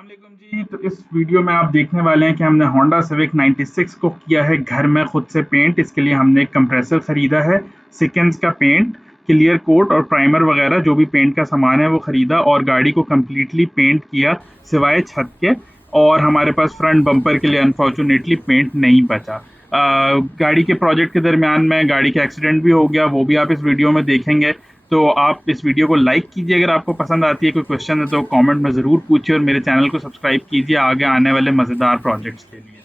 अस्सलामुअलैकुम जी। तो इस वीडियो में आप देखने वाले हैं कि हमने होंडा सिविक 96 को किया है घर में खुद से पेंट। इसके लिए हमने एक कंप्रेसर खरीदा है, सिकेंस का पेंट, क्लियर कोट और प्राइमर वगैरह जो भी पेंट का सामान है वो खरीदा और गाड़ी को कम्प्लीटली पेंट किया सिवाय छत के। और हमारे पास फ्रंट बम्पर के लिए अनफॉर्चुनेटली पेंट नहीं बचा। गाड़ी के प्रोजेक्ट के दरमियान में गाड़ी का एक्सीडेंट भी हो गया, वो भी आप इस वीडियो में देखेंगे। तो आप इस वीडियो को लाइक कीजिए, अगर आपको पसंद आती है। कोई क्वेश्चन है तो कमेंट में ज़रूर पूछिए और मेरे चैनल को सब्सक्राइब कीजिए आगे आने वाले मज़ेदार प्रोजेक्ट्स के लिए।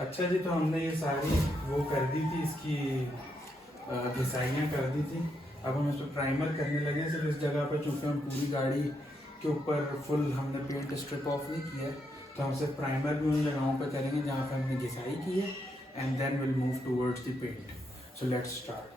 अच्छा जी, तो हमने ये सारी वो कर दी थी, इसकी घिसाइयाँ कर दी थी। अब हम इसमें प्राइमर करने लगे। सिर्फ इस जगह पर चूँकि हम पूरी गाड़ी के ऊपर फुल हमने पेंट स्ट्रिप ऑफ नहीं किया है, तो हम सिर्फ प्राइमर भी उन जगहों पे करेंगे जहाँ पे हमने घिसाई की है, and then will move towards the paint. So let's start.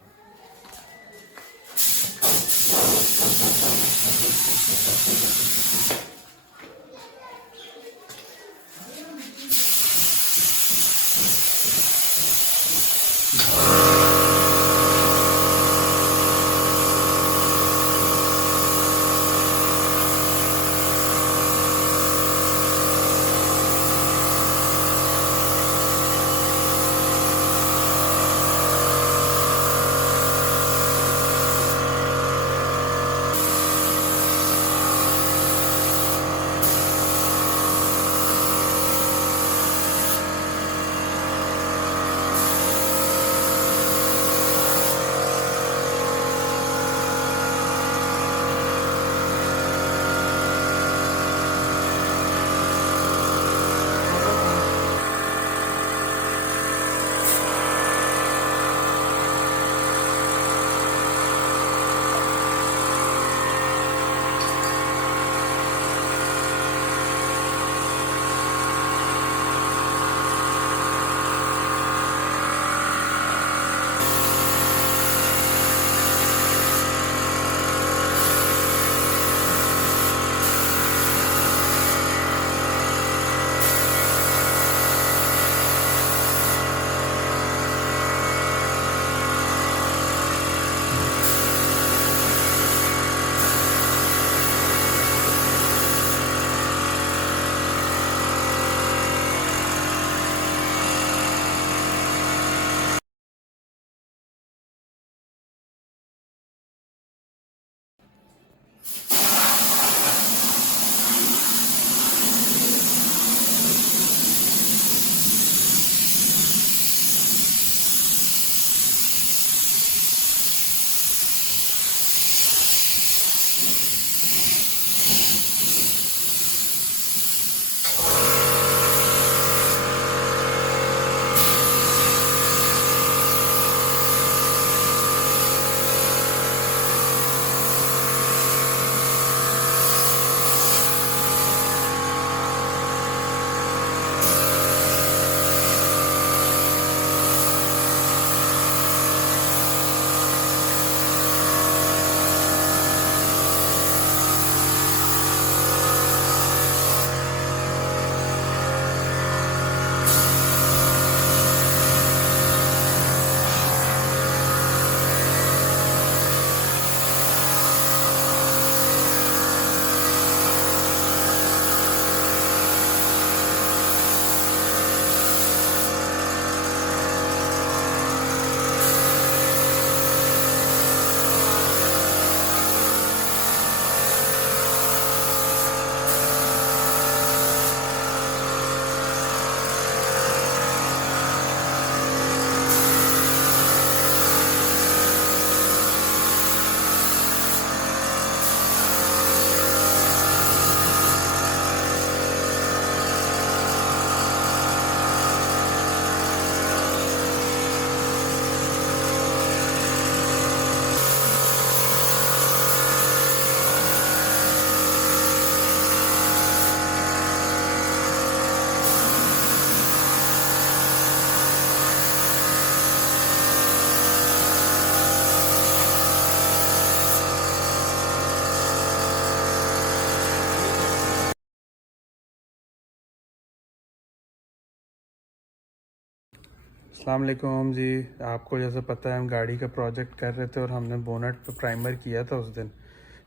अस्सलाम वालेकुम जी। आपको जैसे पता है हम गाड़ी का प्रोजेक्ट कर रहे थे और हमने बोनट पे प्राइमर किया था उस दिन।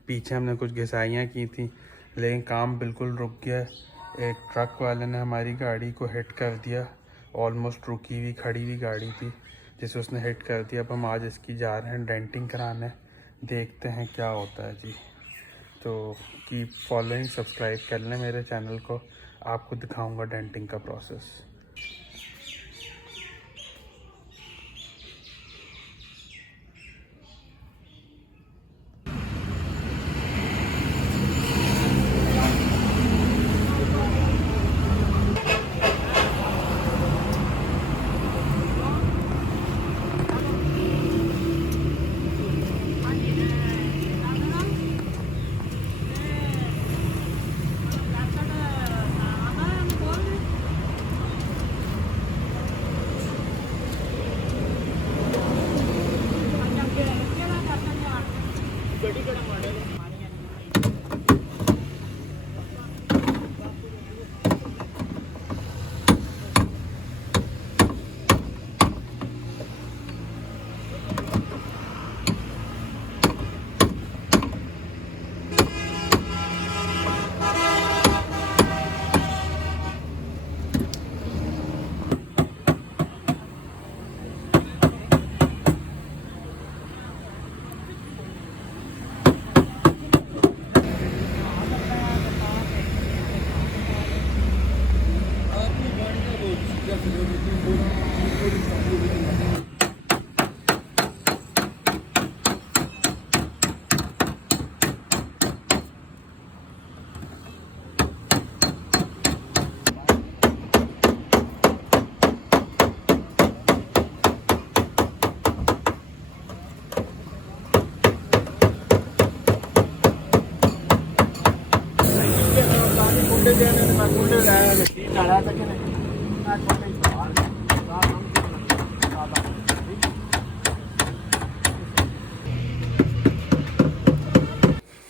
पीछे हमने कुछ घिसाइयाँ की थी लेकिन काम बिल्कुल रुक गया। एक ट्रक वाले ने हमारी गाड़ी को हिट कर दिया। ऑलमोस्ट रुकी हुई खड़ी हुई गाड़ी थी जिसे उसने हिट कर दिया। अब हम आज इसकी जा रहे हैं डेंटिंग कराने, देखते हैं क्या होता है जी। तो कीप फॉलोइंग, सब्सक्राइब कर लें मेरे चैनल को, आपको दिखाऊंगा डेंटिंग का प्रोसेस।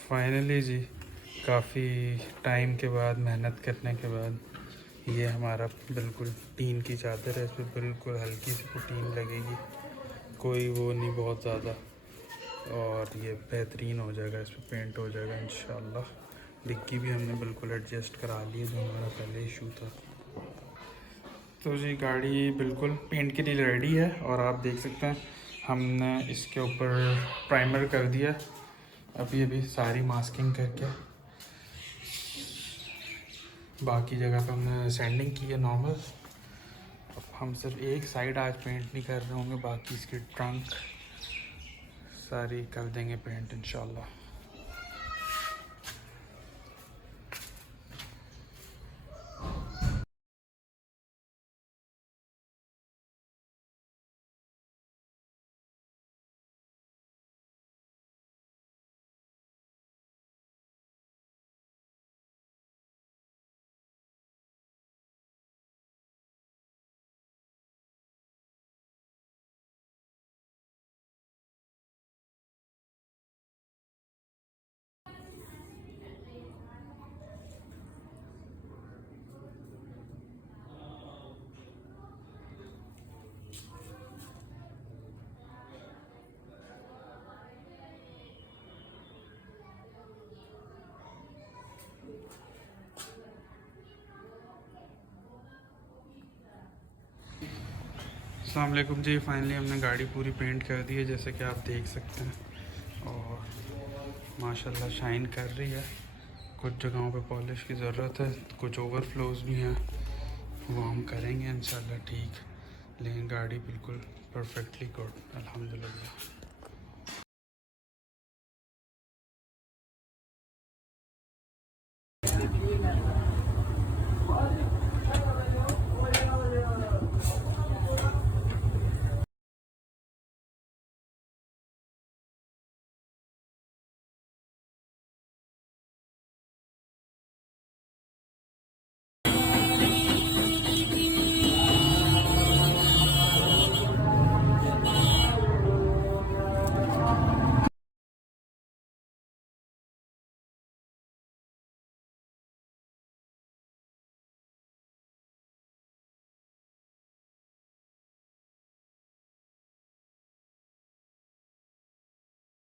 फाइनली जी, काफ़ी टाइम के बाद, मेहनत करने के बाद ये हमारा बिल्कुल टीन की चादर है। इस पर बिल्कुल हल्की सी पुटीन लगेगी, कोई वो नहीं बहुत ज़्यादा, और ये बेहतरीन हो जाएगा। इस पर पेंट हो जाएगा इंशाल्लाह। डिक्की भी हमने बिल्कुल एडजस्ट करा ली है जो हमारा पहले इशू था। तो जी गाड़ी बिल्कुल पेंट के लिए रेडी है और आप देख सकते हैं हमने इसके ऊपर प्राइमर कर दिया। अभी सारी मास्किंग करके बाकी जगह पे हमने सैंडिंग की है नॉर्मल। अब हम सिर्फ एक साइड आज पेंट नहीं कर रहे होंगे, बाकी इसकी ट्रंक सारी कर देंगे पेंट इंशाल्लाह। अस्सलाम वालेकुम जी। फाइनली हमने गाड़ी पूरी पेंट कर दी है जैसे कि आप देख सकते हैं, और माशाल्लाह शाइन कर रही है। कुछ जगहों पे पॉलिश की ज़रूरत है, कुछ ओवरफ्लोज भी हैं, वो हम करेंगे इंशाल्लाह ठीक। लेकिन गाड़ी बिल्कुल परफेक्टली गुड, अल्हम्दुलिल्लाह।